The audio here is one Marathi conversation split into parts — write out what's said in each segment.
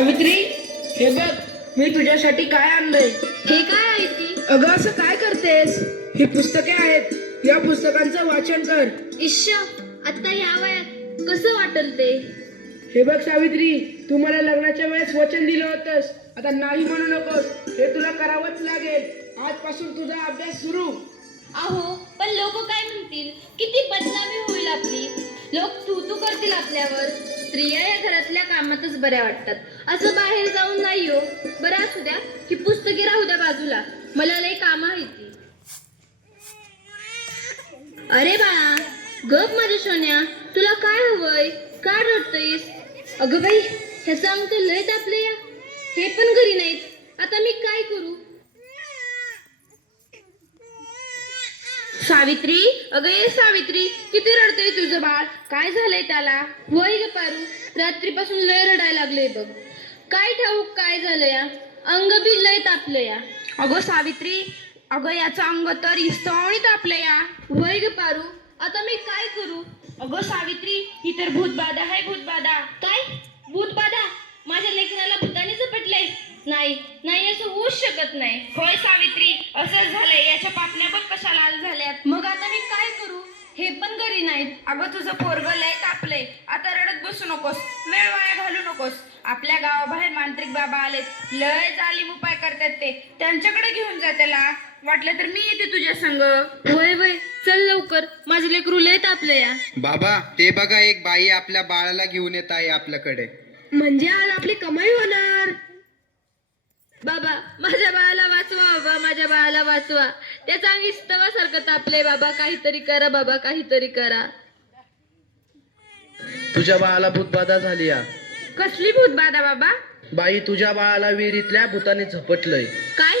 सावित्री, हे बघ मी तुझ्यासाठी काय आणलंय. हे काय आहे ती? अगं असं काय करतेस? ही पुस्तके आहेत, या पुस्तकांचं वाचन कर. इश्श, आता ह्या वयात कसं वाटल ते? हे बघ सावित्री, तू मला लग्नाच्या वेळेस वचन दिलं होतंस, आता नाही म्हणू नकोस. हे तुला करावंच लागेल. आजपासून तुझा अभ्यास सुरू. अहो, पण लोक काय म्हणतील? किती बदनामी होईल आपली. लोक तू करतील आपल्यावर. स्त्रिया या घरातल्या कामातच बऱ्या वाटतात, असं बाहेर जाऊन नाही हो. बरं असू द्या, ही पुस्तके राहू द्या बाजूला, मला लय काम आहे ती. अरे बाळा, गप माझ्या सोन्या, तुला काय हवंय? काय रडतोयस? अगं बाई, ह्याचं अंग तर लय तापलं या. हे पण घरी नाहीत, आता मी काय करू? सावित्री, अगं ये सावित्री, किती रडतंय तुझं बाळ? काय झालंय त्याला? वय ग पारू, रात्रीपासून लय रडायला लागलंय बघ. काय ठाऊक काय झालं या? अंग बी लय तापलं या. अगं सावित्री, अगं याचं अंग तर इस्तवणी तापलं या. वय ग पारू, आता मी काय करू? अगं सावित्री, ही तर भूतबाधा आहे, भूतबाधा. काय? भूतबाधा? माझ्या लेकराला भूताने झपटलंय? नाही नाही, असं होऊच शकत नाही. होय सावित्री, असंच झालंय. याच्या पापण्या बघ कशा लाल झाल्यात. मग आता मी काय करू? हे पण घरी नाहीत. अगं तुझं पोरगं लय तापलंय, आता रडत बसू नकोस, वेळ वाया घालू नकोस. आपल्या गावाबाहेर मांत्रिक बाबा आलेत, लय जालीम उपाय करतात ते. त्यांच्याकडे घेऊन जा त्याला. वाटलं तर मी येते तुझ्या संग. वय वय, चल लवकर, माझं लेकरू लय तापलं या. बाबा, ते बघा, एक बाई आपल्या बाळाला घेऊन येत आहे आपल्याकडे. म्हणजे आज आपली कमाई होणार. बाबा, माझ्या बाळाला वाचवा. बाबा, माझ्या बाळाला वाचवा. त्याचा अंग इस्तवासारखं तापले. बाबा, काहीतरी करा. बाबा, काहीतरी करा. तुझ्या बाळाला भूतबाधा झाली या. कसली भूतबाधा बाबा? बाई, तुझ्या बाळाला विहिरीतल्या भूताने झपटलंय. काय?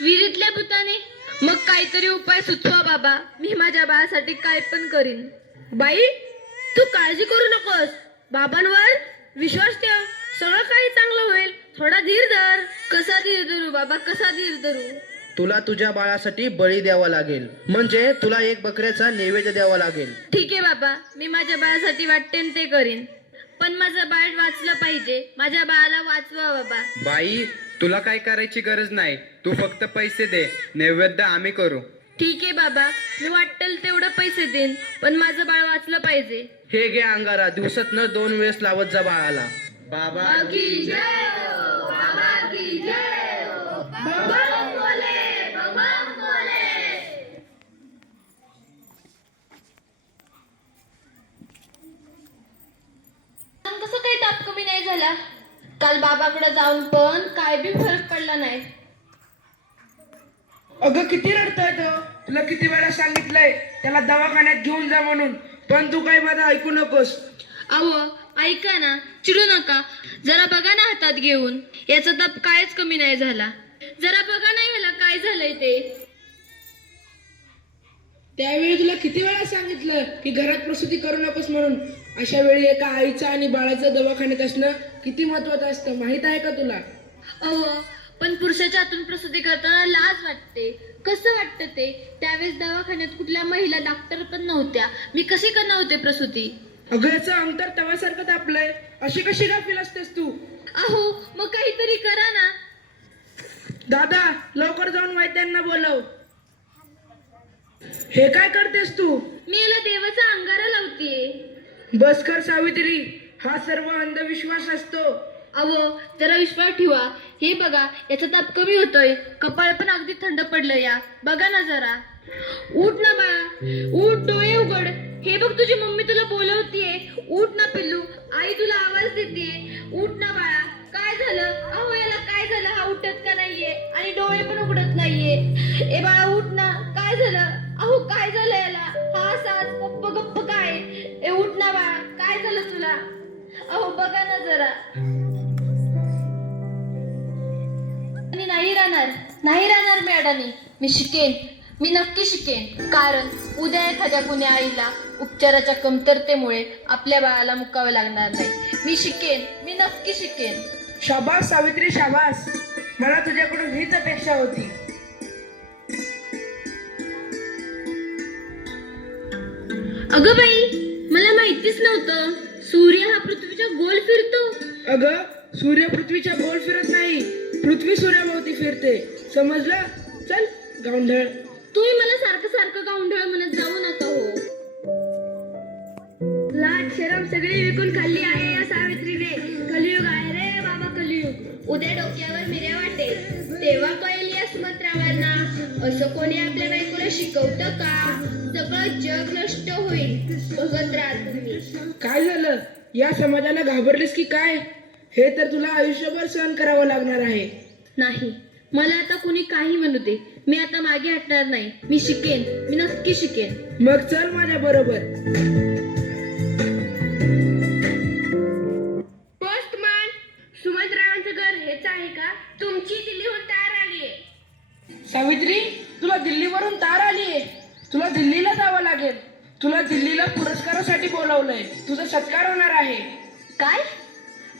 विहिरीतल्या भूताने? मग काहीतरी उपाय सुचवा बाबा, मी माझ्या बाळासाठी काय पण करीन. बाई, तू काळजी करू नकोस, बाबांवर विश्वास ठेव, सगळं काही चांगलं होईल. थोडा धीर धर. कसा धीर धरू बाबा, कसा धीर धरू? तुला तुझ्या बाळासाठी बळी द्यावा लागेल, म्हणजे तुला एक बकऱ्याचा नैवेद्य द्यावा लागेल. ठीक आहे बाबा, मी माझ्या बाळासाठी वाटतेन ते करीन, पण माझं बाळ वाचलं पाहिजे. माझ्या बाळाला वाचवा बाबा. बाई, तुला काय करायची गरज नाही, तू फक्त पैसे दे, नैवेद्य आम्ही करू. ठीक आहे बाबा, मी वाटेल तेवढं पैसे देईन, पण माझं बाळ वाचलं पाहिजे. हे घे अंगारा, दिवसातनं 2 वेळेस लावत जा बाळाला. बाबा, कसं काही ताप कमी नाही झाला? काल बाबाकडे जाऊन पण काय बी फरक पडला नाही. अगं किती रडतोय तो. तुला किती वेळा सांगितलंय त्याला दवाखान्यात घेऊन जा म्हणून, पण तू काही माझं ऐकू नकोस. अहो, ऐका ना, चिडू नका. जरा बघा ना हातात घेऊन, याचा ताप कायच कमी नाही झाला. जरा बघा ना याला काय झालंय ते. त्यावेळी तुला किती वेळा सांगितलं की घरात प्रसूती करू नकोस म्हणून. अशा वेळी एका आईचं आणि बाळाचं दवाखान्यात असणं किती महत्वाचं असतं, माहित आहे का तुला? अहो, पण पुरुषाच्या हातून प्रसूती करताना लाज वाटते. कसं वाटतं ते? त्यावेळेस दवाखान्यात कुठल्या महिला डॉक्टर पण नव्हत्या. मी कशी करणार होते प्रसूती? अगं याचं अंतर तव्यासारखं तापलंय, अशी कशी गाफील असतेस तू? अहो, मग काहीतरी करा ना. दादा, लवकर जाऊन वैद्यांना बोलव. हे काय करतेस तू? मी याला देवाचा अंगारा लावतीये. बस कर सावित्री, हा सर्व अंधविश्वास असतो. अहो, जरा विश्वास ठेवा. हे बघा, याचा ताप कमी होतोय, कपाळ पण अगदी थंड पडलं या. बघा ना जरा. उठ ना बाळा, उठ, डोळे उघड. हे बघ, तुझी मम्मी तुला बोलवतीये. उठ ना पिल्लू, आई तुला आवाज देते. उठ ना बाळा. काय झालं? अहो, याला काय झालं? हा उठत का नाहीये आणि डोळे पण उघडत नाहीये. ए बाळा, उठ ना. काय झालं? अहो, काय झालं याला? हा सास गप्प गप्प काय? ए उठ ना बाळा, काय झालं तुला? अहो, बघा ना जरा. नाही राहणार मी अडाणी. मी शिकेन, मी नक्की शिकेन. कारण उद्या एखाद्या कुण्या आईला उपचाराच्या कमतरतेमुळे आपल्या बाळाला मुकावं लागणार नाही. मी शिकेन, मी नक्की शिकेन. शाबास सावित्री, शाबास. मला तुझ्याकडून हीच अपेक्षा होती. अगं बाई, मला माहितीच नव्हतं सूर्य हा पृथ्वीच्या गोल फिरतो. अगं सूर्य पृथ्वीच्या गोल फिरत नाही, पृथ्वी सूर्याभोवती फिरते. समजलं? चल गावंढळ. तुम्ही मला सारखं सारखं गावंढळ म्हणत जाऊ नका हो. लाज शरम सगळी विकून खाल्ली आहे या सावित्रीने. कलियुग आहे रे बाबा, कलियुग. उद्या डोक्यावर मिऱ्या वाटेल तेव्हा कळेल या सुमंत्रावांना. असं कोणी आपल्या बायकोला शिकवतं का? सगळं जग नष्ट होईल, बघत राहा तुम्ही. काय झालं? या समाजाला घाबरलीस की काय? हे तर तुला आयुष्यभर सहन करावं लागणार आहे. नाही, मला आता कुणी काही म्हणू दे, मी आता मागे हटणार नाही. मी शिकेन, मी नक्की शिकेन. मग चल माझ्या बरोबर. पोस्टमन, सुमंतरावांचं घर हेच आहे का? तुमची दिल्लीहून तार आलीये. सावित्री, तुला दिल्लीवरून तार आलीये. तुला दिल्लीला जावं लागेल. तुला दिल्लीला पुरस्कारासाठी बोलवलंय. तुझा सत्कार होणार आहे. काय?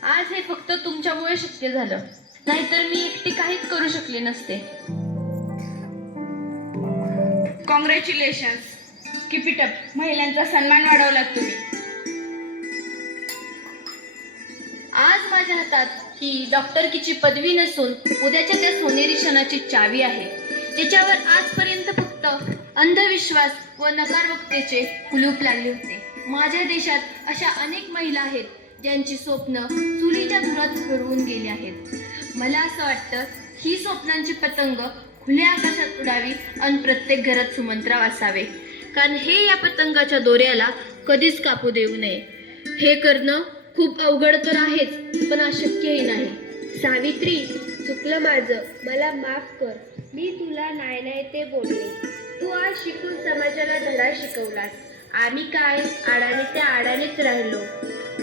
आज हे फक्त तुमच्यामुळे शक्य झालं, नाहीतर मी एकटी काहीच करू शकले नसते. Congratulations, keep it up. महिलांचा सन्मान वाढवलात तुम्ही. आज माझ्या हातात ही डॉक्टरकीची पदवी नसून उद्याच्या त्या सोनेरी क्षणाची चावी आहे, ज्याच्यावर आजपर्यंत फक्त अंधविश्वास व नकारवक्तेचे कुलूप लागले होते. माझ्या देशात अशा अनेक महिला आहेत ज्यांची स्वप्न चुलीच्या धुरात हरवून गेली आहेत. मला असं वाटतं ही स्वप्नांची पतंग खुल्या आकाशात उडावी आणि प्रत्येक घरात सुमंत्राव असावे, कारण हे या पतंगाच्या दोऱ्याला कधीच कापू देऊ नये. हे करणं खूप अवघड तर आहेच, पण अशक्यही नाही. सावित्री, चुकलं माझं, मला माफ कर. मी तुला नाही ते बोलले. तू आज शिकून समाजाला धडा शिकवलास. आम्ही काय आडाने त्या आडानेच राहिलो.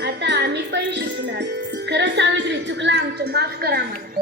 आता आम्ही पण शिकणार. खरं सावित्री, चुकलं आमचं, माफ करा आम्हाला.